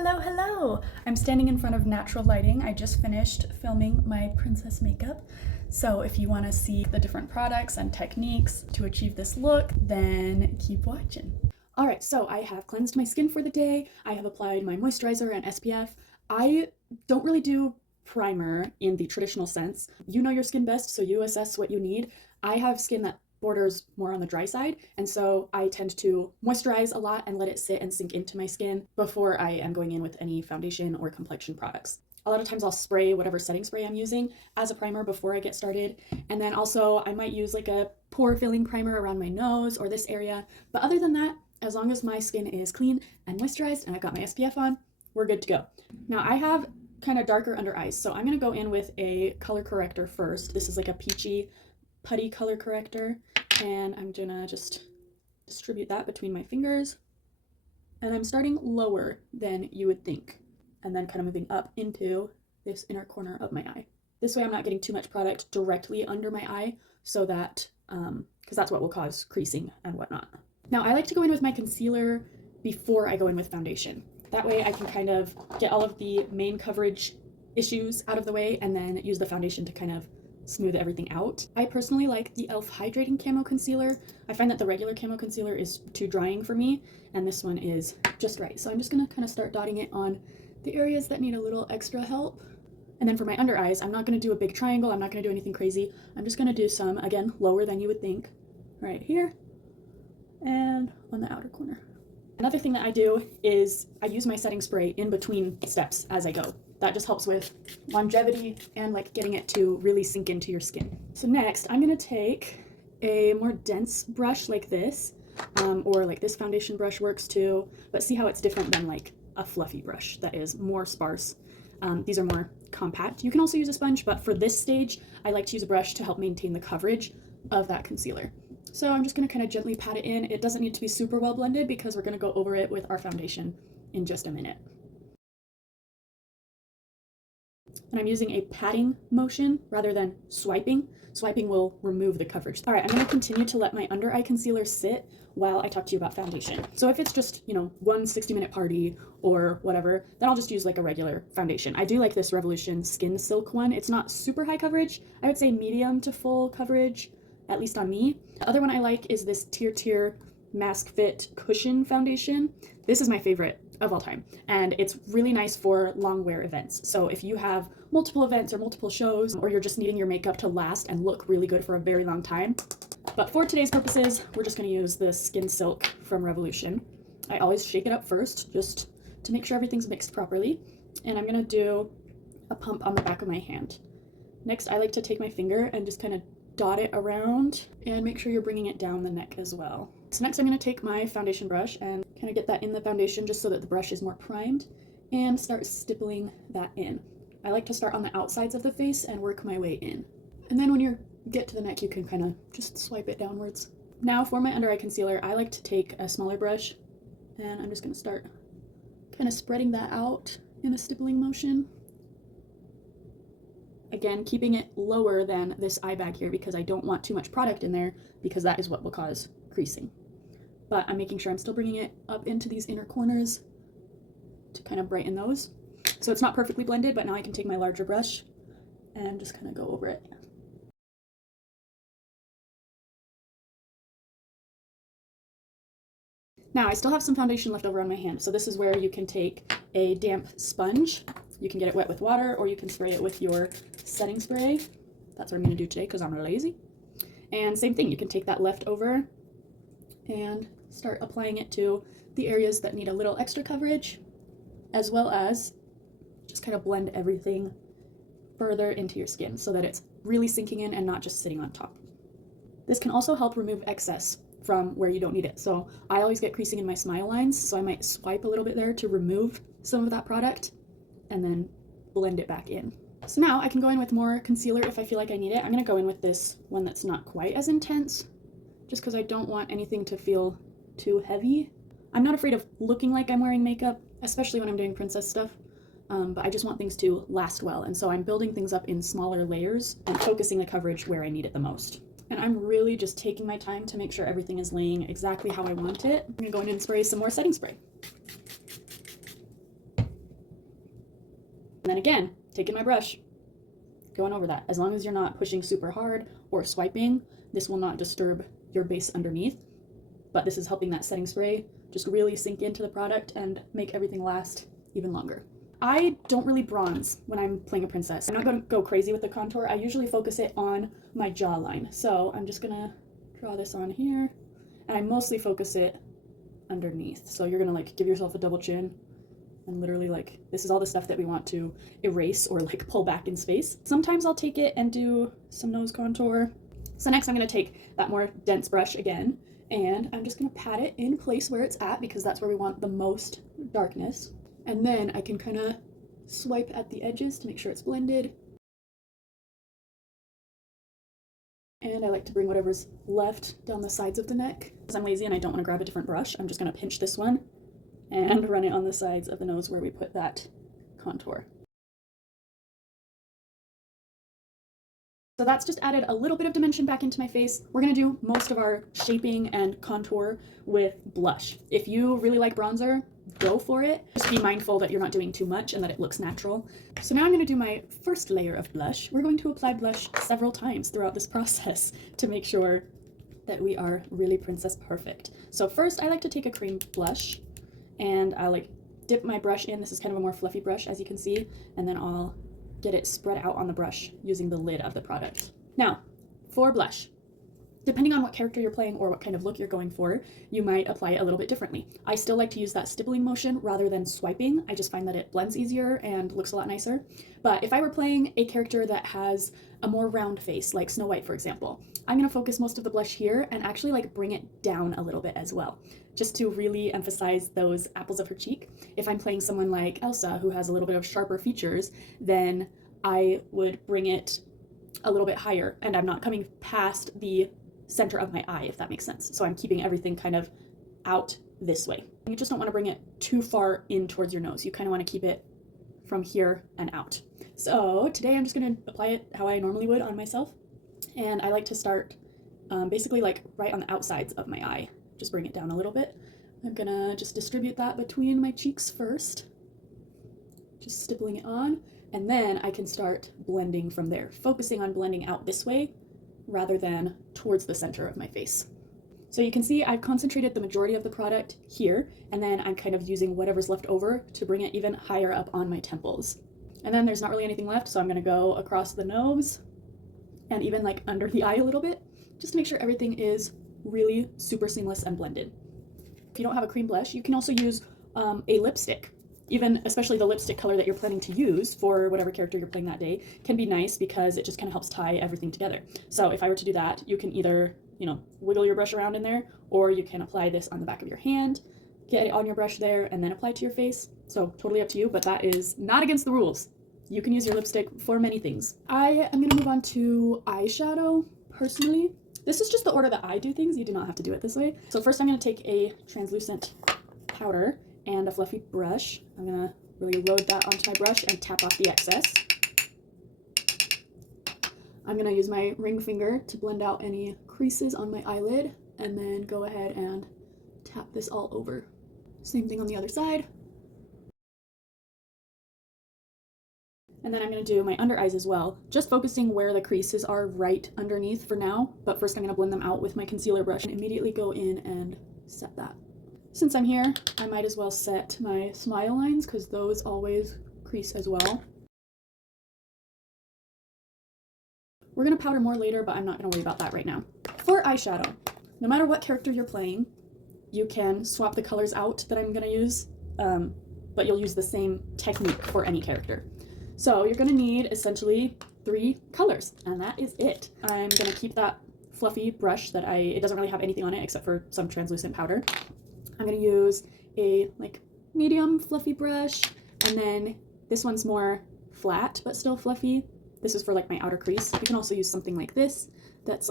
Hello, hello! I'm standing in front of natural lighting. I just finished filming my princess makeup. So if you want to see the different products and techniques to achieve this look, then keep watching. Alright, so I have cleansed my skin for the day. I have applied my moisturizer and SPF. I don't really do primer in the traditional sense. You know your skin best, so you assess what you need. I have skin that borders more on the dry side, and so I tend to moisturize a lot and let it sit and sink into my skin before I am going in with any foundation or complexion products. A lot of times I'll spray whatever setting spray I'm using as a primer before I get started, and then also I might use like a pore filling primer around my nose or this area, but other than that, as long as my skin is clean and moisturized and I've got my SPF on, we're good to go. Now I have kind of darker under eyes, so I'm going to go in with a color corrector first. This is like a peachy putty color corrector, and I'm gonna just distribute that between my fingers, and I'm starting lower than you would think and then kind of moving up into this inner corner of my eye. This way I'm not getting too much product directly under my eye, so that because that's what will cause creasing and whatnot. Now I like to go in with my concealer before I go in with foundation. That way I can kind of get all of the main coverage issues out of the way and then use the foundation to kind of smooth everything out. I personally like the e.l.f. Hydrating Camo Concealer. I find that the regular camo concealer is too drying for me, and this one is just right. So I'm just gonna kind of start dotting it on the areas that need a little extra help. And then for my under eyes, I'm not gonna do a big triangle, I'm not gonna do anything crazy. I'm just gonna do some, again, lower than you would think, right here, and on the outer corner. Another thing that I do is I use my setting spray in between steps as I go. That just helps with longevity and like getting it to really sink into your skin. So next, I'm gonna take a more dense brush like this, or like this foundation brush works too, but see how it's different than like a fluffy brush that is more sparse. These are more compact. You can also use a sponge, but for this stage, I like to use a brush to help maintain the coverage of that concealer. So I'm just gonna kind of gently pat it in. It doesn't need to be super well blended because we're gonna go over it with our foundation in just a minute. And I'm using a patting motion rather than swiping. Swiping will remove the coverage. All right, I'm gonna continue to let my under eye concealer sit while I talk to you about foundation. So if it's just, one 60-minute party or whatever, then I'll just use like a regular foundation. I do like this Revolution Skin Silk one. It's not super high coverage. I would say medium to full coverage, at least on me. The other one I like is this Tier Mask Fit Cushion Foundation. This is my favorite of all time, and it's really nice for long wear events. So if you have multiple events or multiple shows, or you're just needing your makeup to last and look really good for a very long time. But for today's purposes, we're just going to use the Skin Silk from Revolution. I always shake it up first just to make sure everything's mixed properly, and I'm going to do a pump on the back of my hand. Next, I like to take my finger and just kind of dot it around and make sure you're bringing it down the neck as well. So next I'm going to take my foundation brush and kind of get that in the foundation just so that the brush is more primed and start stippling that in. I like to start on the outsides of the face and work my way in. And then when you get to the neck, you can kind of just swipe it downwards. Now for my under eye concealer, I like to take a smaller brush and I'm just going to start kind of spreading that out in a stippling motion. Again, keeping it lower than this eye bag here because I don't want too much product in there because that is what will cause creasing. But I'm making sure I'm still bringing it up into these inner corners to kind of brighten those. So it's not perfectly blended, but now I can take my larger brush and just kind of go over it. Now I still have some foundation left over on my hand, so this is where you can take a damp sponge. You can get it wet with water, or you can spray it with your setting spray. That's what I'm going to do today because I'm lazy. And same thing, you can take that leftover and start applying it to the areas that need a little extra coverage, as well as just kind of blend everything further into your skin so that it's really sinking in and not just sitting on top. This can also help remove excess from where you don't need it. So I always get creasing in my smile lines, so I might swipe a little bit there to remove some of that product and then blend it back in. So now I can go in with more concealer if I feel like I need it. I'm going to go in with this one that's not quite as intense, just because I don't want anything to feel too heavy. I'm not afraid of looking like I'm wearing makeup, especially when I'm doing princess stuff, but I just want things to last well, and so I'm building things up in smaller layers and focusing the coverage where I need it the most. And I'm really just taking my time to make sure everything is laying exactly how I want it. I'm going to go in and spray some more setting spray. And then again, taking my brush, going over that. As long as you're not pushing super hard or swiping, this will not disturb your base underneath. But this is helping that setting spray just really sink into the product and make everything last even longer. I don't really bronze when I'm playing a princess. I'm not going to go crazy with the contour. I usually focus it on my jawline. So I'm just going to draw this on here, and I mostly focus it underneath. So you're going to like give yourself a double chin, and literally like this is all the stuff that we want to erase or like pull back in space. Sometimes I'll take it and do some nose contour. So next I'm going to take that more dense brush again, and I'm just going to pat it in place where it's at because that's where we want the most darkness. And then I can kind of swipe at the edges to make sure it's blended. And I like to bring whatever's left down the sides of the neck. Because I'm lazy and I don't want to grab a different brush, I'm just going to pinch this one and run it on the sides of the nose where we put that contour. So that's just added a little bit of dimension back into my face. We're gonna do most of our shaping and contour with blush. If you really like bronzer, go for it. Just be mindful that you're not doing too much and that it looks natural. So now I'm gonna do my first layer of blush. We're going to apply blush several times throughout this process to make sure that we are really princess perfect. So first I like to take a cream blush and I like dip my brush in. This is kind of a more fluffy brush, as you can see, and then I'll get it spread out on the brush using the lid of the product. Now, for blush, depending on what character you're playing or what kind of look you're going for, you might apply it a little bit differently. I still like to use that stippling motion rather than swiping. I just find that it blends easier and looks a lot nicer. But if I were playing a character that has a more round face, like Snow White, for example, I'm gonna focus most of the blush here and actually like bring it down a little bit as well, just to really emphasize those apples of her cheek. If I'm playing someone like Elsa, who has a little bit of sharper features, then I would bring it a little bit higher, and I'm not coming past the center of my eye, if that makes sense. So I'm keeping everything kind of out this way. You just don't want to bring it too far in towards your nose. You kind of want to keep it from here and out. So today I'm just going to apply it how I normally would on myself. And I like to start basically like right on the outsides of my eye. Just bring it down a little bit. I'm gonna just distribute that between my cheeks first. Just stippling it on. And then I can start blending from there, focusing on blending out this way rather than towards the center of my face. So you can see I've concentrated the majority of the product here, and then I'm kind of using whatever's left over to bring it even higher up on my temples. And then there's not really anything left, so I'm gonna go across the nose and even like under the eye a little bit, just to make sure everything is really super seamless and blended. If you don't have a cream blush, you can also use a lipstick. Even especially the lipstick color that you're planning to use for whatever character you're playing that day can be nice because it just kind of helps tie everything together. So if I were to do that, you can either, wiggle your brush around in there, or you can apply this on the back of your hand, get it on your brush there, and then apply it to your face. So totally up to you, but that is not against the rules. You can use your lipstick for many things. I am gonna move on to eyeshadow, personally. This is just the order that I do things. You do not have to do it this way. So first I'm gonna take a translucent powder and a fluffy brush. I'm gonna really load that onto my brush and tap off the excess. I'm gonna use my ring finger to blend out any creases on my eyelid and then go ahead and tap this all over. Same thing on the other side. And then I'm gonna do my under eyes as well, just focusing where the creases are right underneath for now, but first I'm gonna blend them out with my concealer brush and immediately go in and set that. Since I'm here, I might as well set my smile lines because those always crease as well. We're gonna powder more later, but I'm not gonna worry about that right now. For eyeshadow, no matter what character you're playing, you can swap the colors out that I'm gonna use, but you'll use the same technique for any character. So you're gonna need essentially 3 colors, and that is it. I'm gonna keep that fluffy brush that it doesn't really have anything on it except for some translucent powder. I'm gonna use a medium fluffy brush, and then this one's more flat but still fluffy. This is for my outer crease. You can also use something like this that's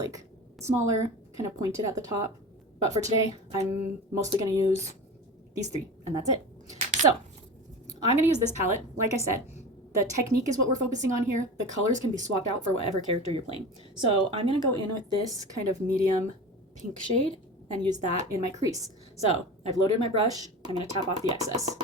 smaller, kind of pointed at the top. But for today, I'm mostly gonna use these 3, and that's it. So I'm gonna use this palette. Like I said, the technique is what we're focusing on here. The colors can be swapped out for whatever character you're playing. So I'm gonna go in with this kind of medium pink shade and use that in my crease. So I've loaded my brush. I'm gonna tap off the excess.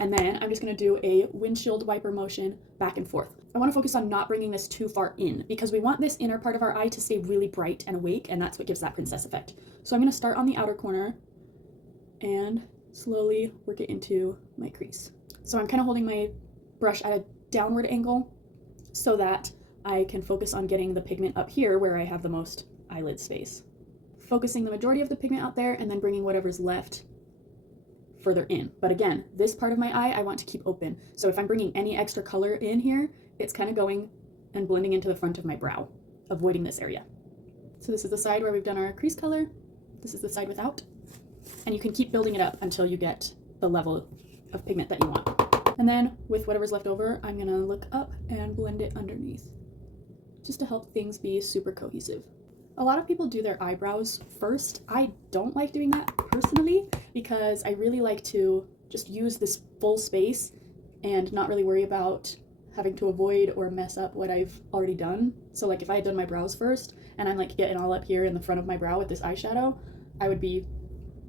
And then I'm just gonna do a windshield wiper motion back and forth. I wanna focus on not bringing this too far in because we want this inner part of our eye to stay really bright and awake, and that's what gives that princess effect. So I'm gonna start on the outer corner and slowly work it into my crease. So I'm kind of holding my brush at a downward angle so that I can focus on getting the pigment up here where I have the most eyelid space. Focusing the majority of the pigment out there and then bringing whatever's left further in. But again, this part of my eye I want to keep open. So if I'm bringing any extra color in here, it's kind of going and blending into the front of my brow, avoiding this area. So this is the side where we've done our crease color. This is the side without. And you can keep building it up until you get the level of pigment that you want. And then with whatever's left over, I'm gonna look up and blend it underneath, just to help things be super cohesive. A lot of people do their eyebrows first. I don't like doing that personally because I really like to just use this full space and not really worry about having to avoid or mess up what I've already done. So like if I had done my brows first and I'm like getting all up here in the front of my brow with this eyeshadow, I would be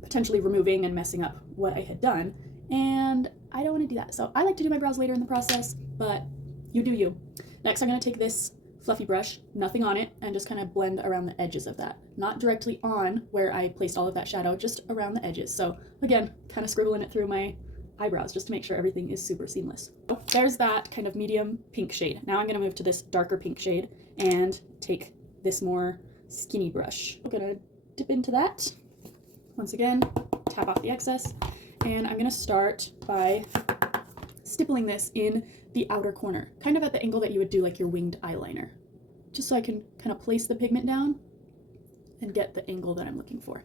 potentially removing and messing up what I had done. And I don't want to do that. So I like to do my brows later in the process, but you do you. Next, I'm going to take this fluffy brush, nothing on it, and just kind of blend around the edges of that. Not directly on where I placed all of that shadow, just around the edges. So again, kind of scribbling it through my eyebrows just to make sure everything is super seamless. So there's that kind of medium pink shade. Now I'm going to move to this darker pink shade and take this more skinny brush. I'm going to dip into that. Once again, tap off the excess. And I'm going to start by stippling this in the outer corner, kind of at the angle that you would do like your winged eyeliner, just so I can kind of place the pigment down and get the angle that I'm looking for.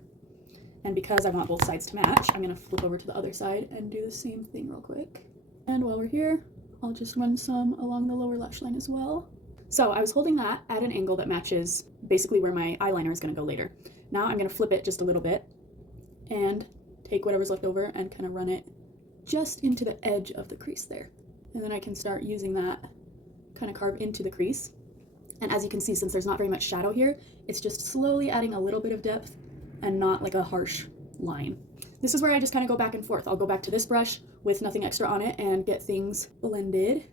And because I want both sides to match, I'm going to flip over to the other side and do the same thing real quick. And while we're here, I'll just run some along the lower lash line as well. So I was holding that at an angle that matches basically where my eyeliner is going to go later. Now I'm going to flip it just a little bit and take whatever's left over and kind of run it just into the edge of the crease there. And then I can start using that kind of carve into the crease. And as you can see, since there's not very much shadow here, it's just slowly adding a little bit of depth and not like a harsh line. This is where I just kind of go back and forth. I'll go back to this brush with nothing extra on it and get things blended.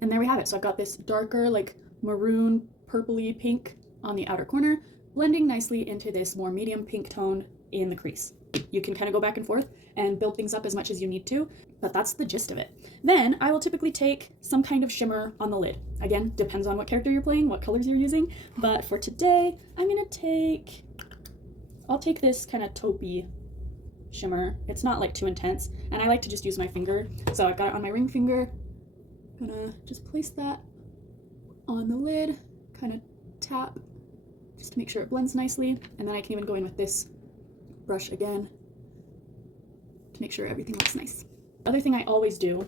And there we have it. So I've got this darker, like maroon, purpley pink on the outer corner, blending nicely into this more medium pink tone in the crease. You can kind of go back and forth and build things up as much as you need to, but that's the gist of it. Then I will typically take some kind of shimmer on the lid. Again, depends on what character you're playing, what colors you're using, but for today, I'll take this kind of taupey shimmer. It's not like too intense, and I like to just use my finger. So I've got it on my ring finger. I'm gonna just place that on the lid, kind of tap, just to make sure it blends nicely, and then I can even go in with this brush again to make sure everything looks nice. Other thing I always do,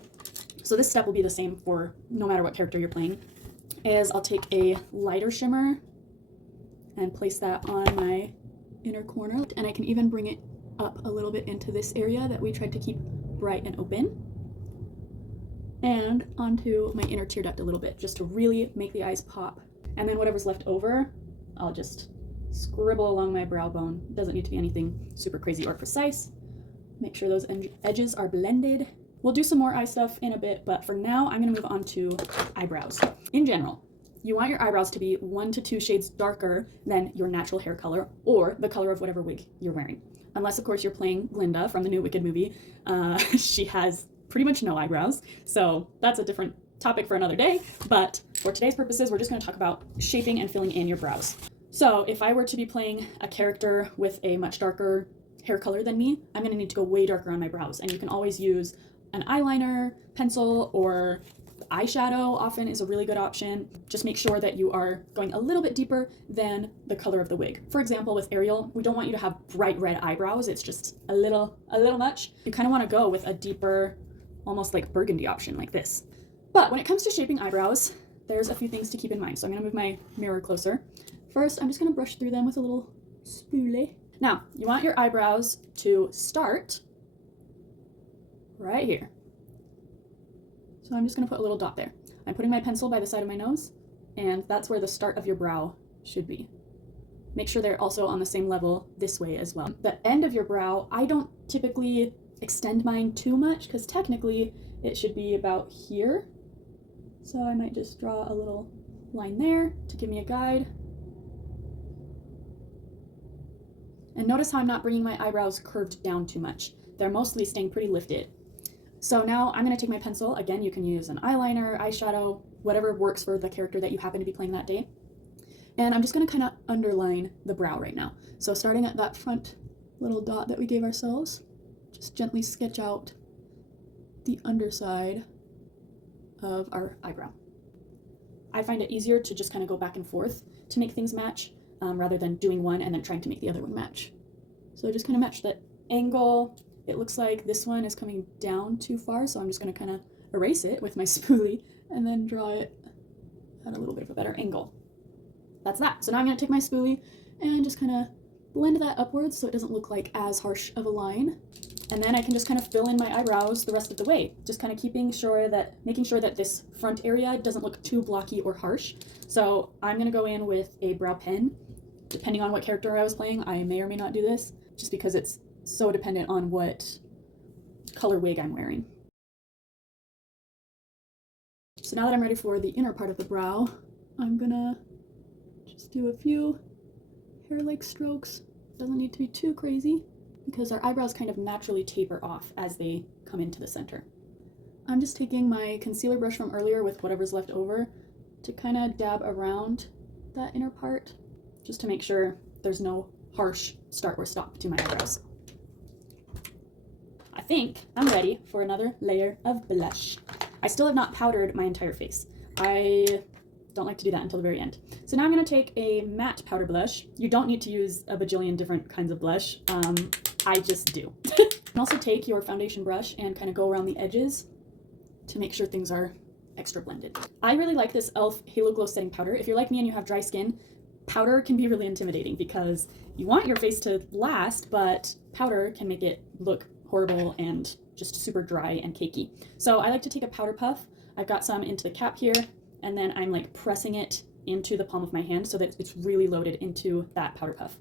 so this step will be the same for no matter what character you're playing, is I'll take a lighter shimmer and place that on my inner corner, and I can even bring it up a little bit into this area that we tried to keep bright and open, and onto my inner tear duct a little bit, just to really make the eyes pop. And then whatever's left over, I'll just scribble along my brow bone. It doesn't need to be anything super crazy or precise. Make sure those edges are blended. We'll do some more eye stuff in a bit, but for now, I'm gonna move on to eyebrows. In general, you want your eyebrows to be 1 to 2 shades darker than your natural hair color or the color of whatever wig you're wearing. Unless, of course, you're playing Glinda from the new Wicked movie. She has pretty much no eyebrows, so that's a different topic for another day. But for today's purposes, we're just gonna talk about shaping and filling in your brows. So if I were to be playing a character with a much darker hair color than me, I'm gonna need to go way darker on my brows. And you can always use an eyeliner, pencil, or eyeshadow often is a really good option. Just make sure that you are going a little bit deeper than the color of the wig. For example, with Ariel, we don't want you to have bright red eyebrows. It's just a little much. You kind of want to go with a deeper, almost like burgundy option like this. But when it comes to shaping eyebrows, there's a few things to keep in mind. So I'm gonna move my mirror closer. First, I'm just gonna brush through them with a little spoolie. Now, you want your eyebrows to start right here. So I'm just gonna put a little dot there. I'm putting my pencil by the side of my nose, and that's where the start of your brow should be. Make sure they're also on the same level this way as well. The end of your brow, I don't typically extend mine too much because technically it should be about here. So I might just draw a little line there to give me a guide. And notice how I'm not bringing my eyebrows curved down too much. They're mostly staying pretty lifted. So now I'm going to take my pencil. Again, you can use an eyeliner, eyeshadow, whatever works for the character that you happen to be playing that day. And I'm just going to kind of underline the brow right now. So starting at that front little dot that we gave ourselves, just gently sketch out the underside of our eyebrow. I find it easier to just kind of go back and forth to make things match rather than doing one and then trying to make the other one match. So just kind of match that angle. It looks like this one is coming down too far, so I'm just going to kind of erase it with my spoolie and then draw it at a little bit of a better angle. That's that. So now I'm going to take my spoolie and just kind of blend that upwards so it doesn't look like as harsh of a line. And then I can just kind of fill in my eyebrows the rest of the way, just kind of making sure that this front area doesn't look too blocky or harsh. So I'm going to go in with a brow pen. Depending on what character I was playing, I may or may not do this, just because it's so dependent on what color wig I'm wearing. So now that I'm ready for the inner part of the brow, I'm gonna just do a few hair-like strokes. Doesn't need to be too crazy because our eyebrows kind of naturally taper off as they come into the center. I'm just taking my concealer brush from earlier with whatever's left over to kind of dab around that inner part, just to make sure there's no harsh start or stop to my eyebrows. I think I'm ready for another layer of blush. I still have not powdered my entire face. I don't like to do that until the very end. So now I'm going to take a matte powder blush. You don't need to use a bajillion different kinds of blush. I just do. You can also take your foundation brush and kind of go around the edges to make sure things are extra blended. I really like this e.l.f. Halo Glow Setting Powder. If you're like me and you have dry skin, powder can be really intimidating because you want your face to last, but powder can make it look horrible and just super dry and cakey. So I like to take a powder puff. I've got some into the cap here, and then I'm like pressing it into the palm of my hand so that it's really loaded into that powder puff.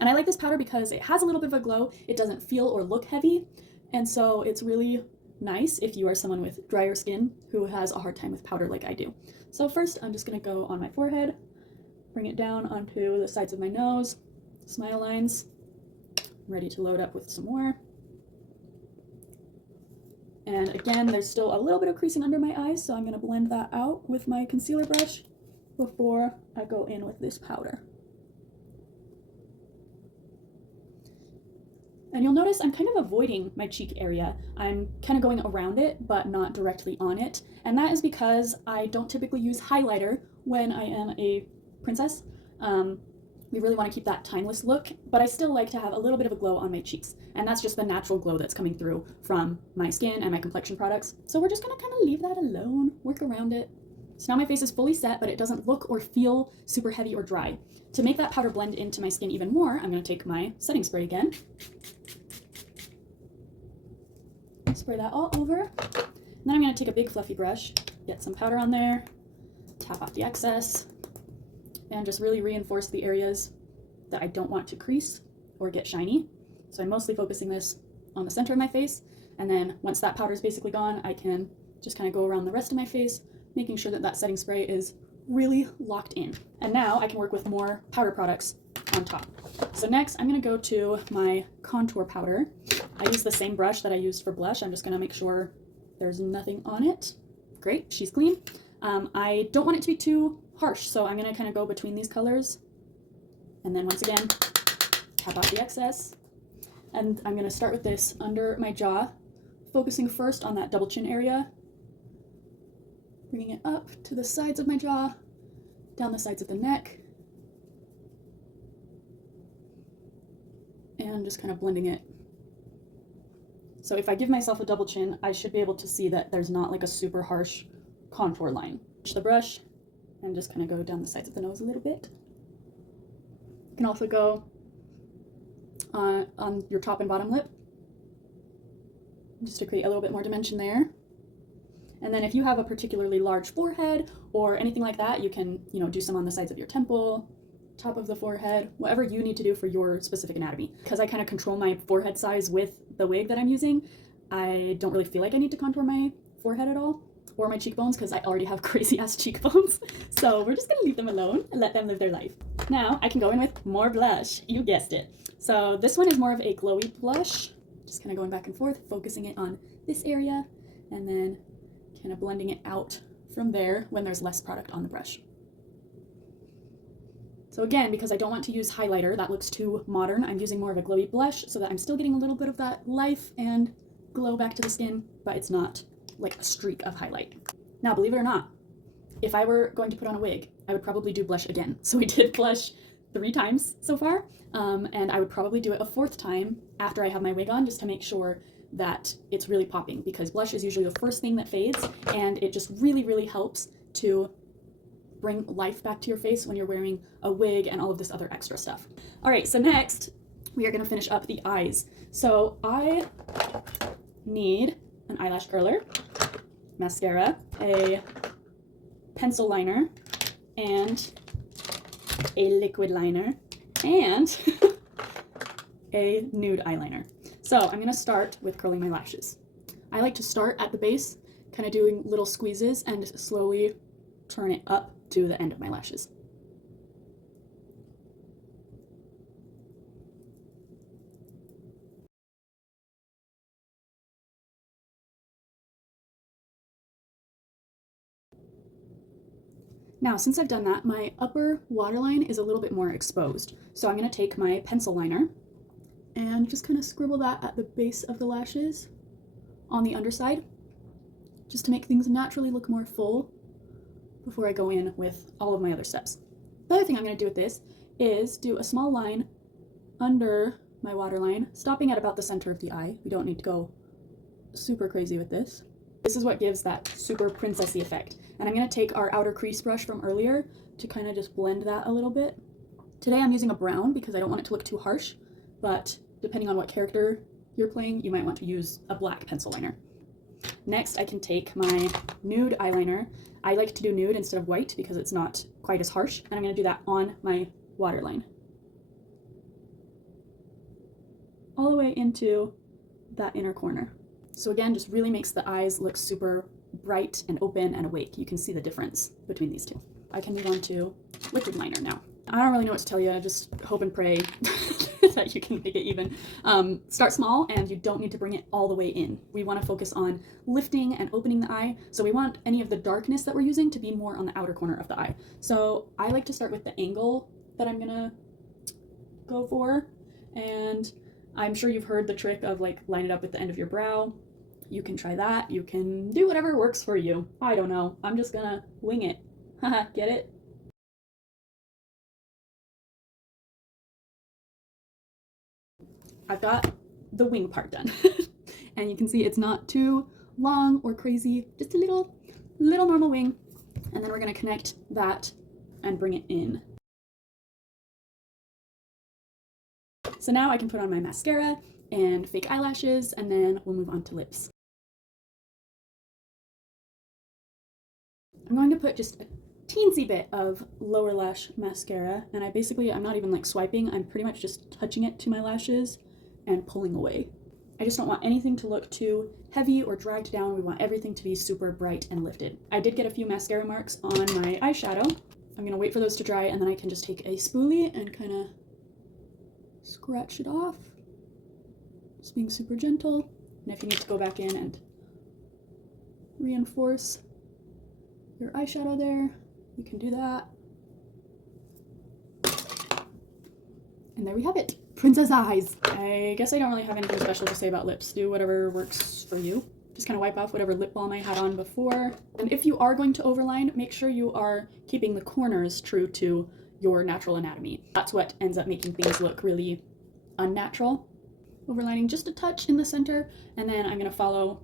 And I like this powder because it has a little bit of a glow. It doesn't feel or look heavy, and so it's really nice if you are someone with drier skin who has a hard time with powder like I do. So first I'm just going to go on my forehead, bring it down onto the sides of my nose, smile lines. I'm ready to load up with some more. And again, there's still a little bit of creasing under my eyes, so I'm going to blend that out with my concealer brush before I go in with this powder. And you'll notice I'm kind of avoiding my cheek area. I'm kind of going around it, but not directly on it. And that is because I don't typically use highlighter when I am a princess. We really want to keep that timeless look, but I still like to have a little bit of a glow on my cheeks. And that's just the natural glow that's coming through from my skin and my complexion products. So we're just going to kind of leave that alone, work around it. So now my face is fully set, but it doesn't look or feel super heavy or dry. To make that powder blend into my skin even more, I'm going to take my setting spray again. Spray that all over. And then I'm going to take a big fluffy brush, get some powder on there, tap off the excess, and just really reinforce the areas that I don't want to crease or get shiny. So I'm mostly focusing this on the center of my face, and then once that powder is basically gone, I can just kind of go around the rest of my face, making sure that that setting spray is really locked in. And now I can work with more powder products on top. So next I'm going to go to my contour powder. I use the same brush that I used for blush. I'm just going to make sure there's nothing on it. Great, she's clean. I don't want it to be too harsh, so I'm going to kind of go between these colors. And then once again, tap off the excess. And I'm going to start with this under my jaw, focusing first on that double chin area, bringing it up to the sides of my jaw, down the sides of the neck, and just kind of blending it. So if I give myself a double chin, I should be able to see that there's not like a super harsh contour line. Touch the brush and just kind of go down the sides of the nose a little bit. You can also go on your top and bottom lip, just to create a little bit more dimension there. And then if you have a particularly large forehead or anything like that, you can, do some on the sides of your temple, top of the forehead, whatever you need to do for your specific anatomy. Because I kind of control my forehead size with the wig that I'm using, I don't really feel like I need to contour my forehead at all or my cheekbones because I already have crazy ass cheekbones. So we're just gonna leave them alone and let them live their life. Now I can go in with more blush, you guessed it. So this one is more of a glowy blush, just kind of going back and forth, focusing it on this area and then kind of blending it out from there when there's less product on the brush. So again, because I don't want to use highlighter, that looks too modern, I'm using more of a glowy blush so that I'm still getting a little bit of that life and glow back to the skin, but it's not like a streak of highlight. Now, believe it or not, if I were going to put on a wig, I would probably do blush again. So we did blush 3 times so far, and I would probably do it a 4th time after I have my wig on, just to make sure that it's really popping, because blush is usually the first thing that fades, and it just really, really helps to bring life back to your face when you're wearing a wig and all of this other extra stuff. All right, so next we are gonna finish up the eyes. So I need an eyelash curler, mascara, a pencil liner, and a liquid liner, and a nude eyeliner. So I'm gonna start with curling my lashes. I like to start at the base, kind of doing little squeezes and slowly turn it up to the end of my lashes. Now, since I've done that, my upper waterline is a little bit more exposed. So I'm gonna take my pencil liner and just kind of scribble that at the base of the lashes on the underside, just to make things naturally look more full before I go in with all of my other steps. The other thing I'm gonna do with this is do a small line under my waterline, stopping at about the center of the eye. We don't need to go super crazy with this. This is what gives that super princessy effect. And I'm gonna take our outer crease brush from earlier to kind of just blend that a little bit. Today I'm using a brown because I don't want it to look too harsh, but depending on what character you're playing, you might want to use a black pencil liner. Next, I can take my nude eyeliner. I like to do nude instead of white because it's not quite as harsh, and I'm gonna do that on my waterline. All the way into that inner corner. So again, just really makes the eyes look super bright and open and awake. You can see the difference between these two. I can move on to liquid liner now. I don't really know what to tell you. I just hope and pray that you can make it even. Start small, and you don't need to bring it all the way in. We want to focus on lifting and opening the eye. So we want any of the darkness that we're using to be more on the outer corner of the eye. So I like to start with the angle that I'm gonna go for. And I'm sure you've heard the trick of like line it up with the end of your brow. You can try that. You can do whatever works for you. I don't know. I'm just gonna wing it. Haha, get it? I've got the wing part done. And you can see it's not too long or crazy, just a little normal wing. And then we're gonna connect that and bring it in. So now I can put on my mascara and fake eyelashes, and then we'll move on to lips. I'm going to put just a teensy bit of lower lash mascara, and I'm not even like swiping, I'm pretty much just touching it to my lashes and pulling away. I just don't want anything to look too heavy or dragged down. We want everything to be super bright and lifted. I did get a few mascara marks on my eyeshadow. I'm gonna wait for those to dry, and then I can just take a spoolie and kind of scratch it off. Just being super gentle. And if you need to go back in and reinforce your eyeshadow there, you can do that. And there we have it. Princess eyes. I guess I don't really have anything special to say about lips. Do whatever works for you. Just kind of wipe off whatever lip balm I had on before. And if you are going to overline, make sure you are keeping the corners true to your natural anatomy. That's what ends up making things look really unnatural. Overlining just a touch in the center, and then I'm going to follow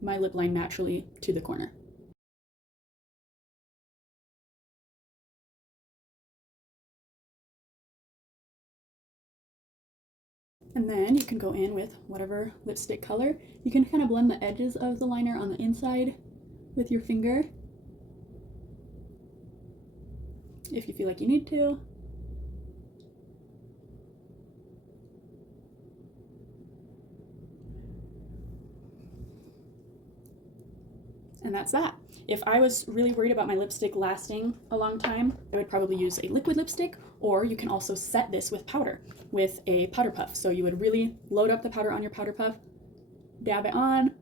my lip line naturally to the corner. And then you can go in with whatever lipstick color. You can kind of blend the edges of the liner on the inside with your finger if you feel like you need to. And that's that. If I was really worried about my lipstick lasting a long time, I would probably use a liquid lipstick, or you can also set this with powder, with a powder puff. So you would really load up the powder on your powder puff, dab it on,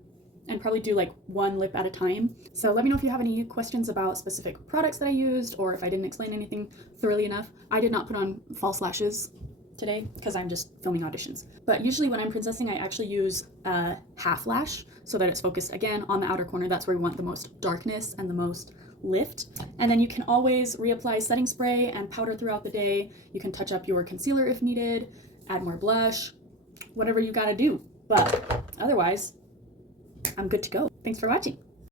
and probably do like one lip at a time. So let me know if you have any questions about specific products that I used, or if I didn't explain anything thoroughly enough. I did not put on false lashes today because I'm just filming auditions. But usually when I'm princessing, I actually use a half lash so that it's focused again on the outer corner. That's where we want the most darkness and the most lift. And then you can always reapply setting spray and powder throughout the day. You can touch up your concealer if needed, add more blush, whatever you gotta do. But otherwise, I'm good to go. Thanks for watching.